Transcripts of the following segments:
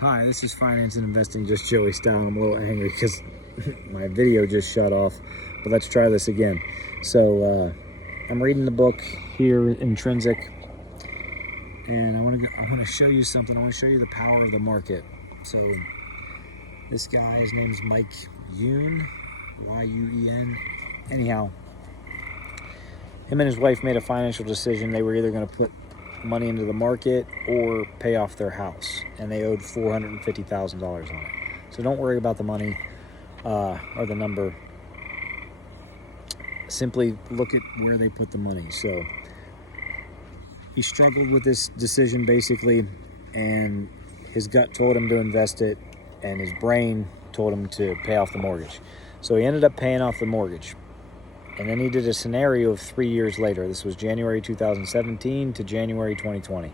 Hi, this is Finance and Investing Just Joey style. I'm a little angry because my video just shut off, but let's try this again. So I'm reading the book here, Intrinsic, and I want to show you something. I want to show you the power of the market. So this guy, his name is Mike Yuen, Y-U-E-N. Anyhow, him and his wife made a financial decision. They were either going to put money into the market or pay off their house, and they owed $450,000 on it. So don't worry about the money or the number. Simply look at where they put the money. So he struggled with this decision basically, and his gut told him to invest it, and his brain told him to pay off the mortgage. So he ended up paying off the mortgage. And then he did a scenario of 3 years later. This was January 2017 to January 2020.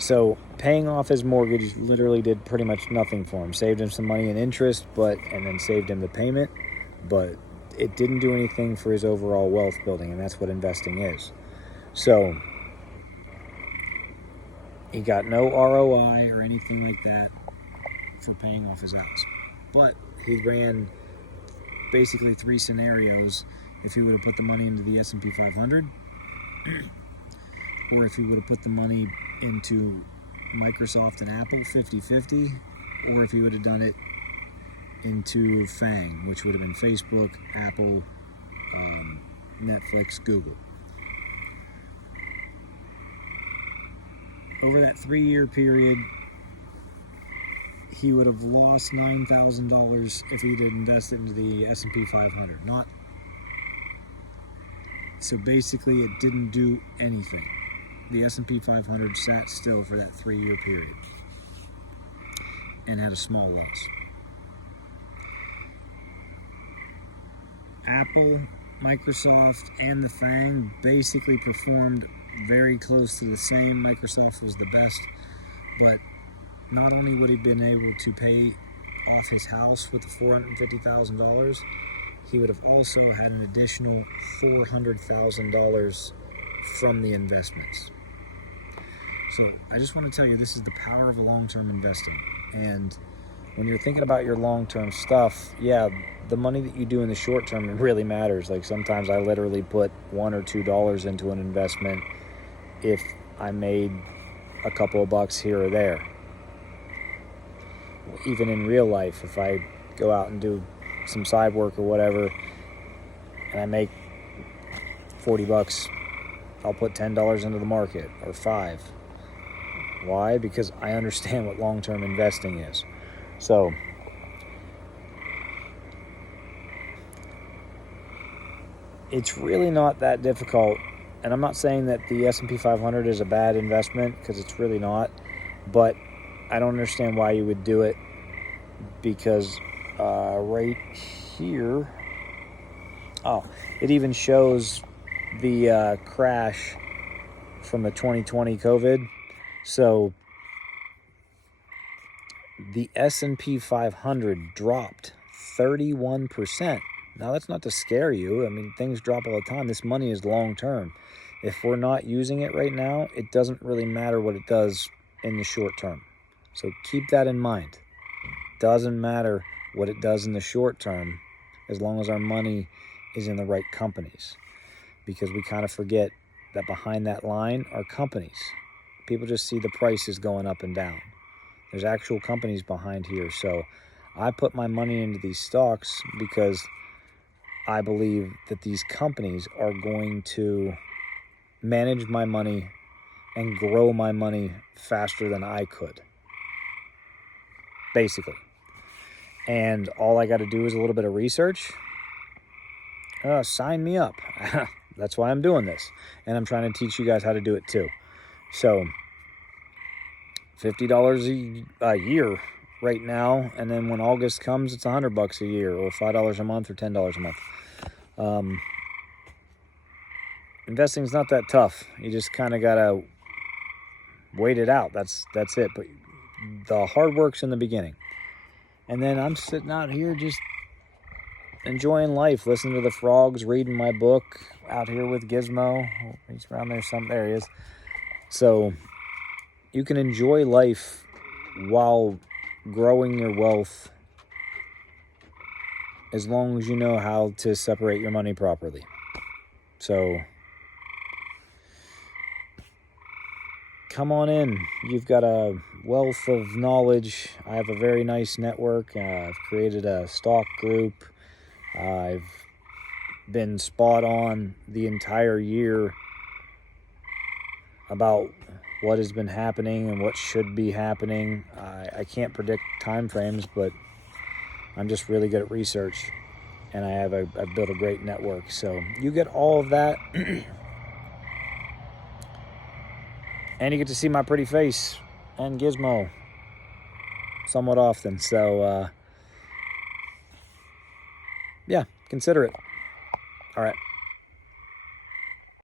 So paying off his mortgage literally did pretty much nothing for him. Saved him some money in interest, and then saved him the payment. But it didn't do anything for his overall wealth building, and that's what investing is. So he got no ROI or anything like that for paying off his house. But he ran basically 3 scenarios. If he would have put the money into the S&P 500, or if he would have put the money into Microsoft and Apple 50-50, or if he would have done it into FANG, which would have been Facebook, Apple, Netflix, Google. Over that 3-year period, he would have lost $9,000 if he'd invested into the S&P 500. So basically, it didn't do anything. The S&P 500 sat still for that 3-year period and had a small loss. Apple, Microsoft, and the FANG basically performed very close to the same. Microsoft was the best, but not only would he have been able to pay off his house with the $450,000, he would have also had an additional $400,000 from the investments. So I just want to tell you, this is the power of long-term investing. And when you're thinking about your long-term stuff, yeah, the money that you do in the short term, it really matters. Like sometimes I literally put $1 or $2 into an investment if I made a couple of bucks here or there. Even in real life, if I go out and do some side work or whatever, and I make 40 bucks, I'll put $10 into the market, or 5. Why? Because I understand what long-term investing is. So it's really not that difficult. And I'm not saying that the S&P 500 is a bad investment, because it's really not. But I don't understand why you would do it, because right here, it even shows the crash from the 2020 COVID. So the S&P 500 dropped 31%. Now, that's not to scare you. I mean, things drop all the time. This money is long term. If we're not using it right now, it doesn't really matter what it does in the short term. So keep that in mind. Doesn't matter what it does in the short term as long as our money is in the right companies, because we kind of forget that behind that line are companies. People just see the prices going up and down. There's actual companies behind here. So I put my money into these stocks because I believe that these companies are going to manage my money and grow my money faster than I could, basically. And all I got to do is a little bit of research. Sign me up. That's why I'm doing this. And I'm trying to teach you guys how to do it too. So $50 a year right now. And then when August comes, it's $100 a year, or $5 a month, or $10 a month. Investing's not that tough. You just kind of got to wait it out. That's it. But the hard work's in the beginning. And then I'm sitting out here just enjoying life, listening to the frogs, reading my book out here with Gizmo. He's around there. There he is. So you can enjoy life while growing your wealth, as long as you know how to separate your money properly. So come on in. You've got a wealth of knowledge. I have a very nice network. I've created a stock group. I've been spot on the entire year about what has been happening and what should be happening. I can't predict time frames, but I'm just really good at research, and I've built a great network. So you get all of that, and you get to see my pretty face and gizmo somewhat often. So yeah, consider it. All right.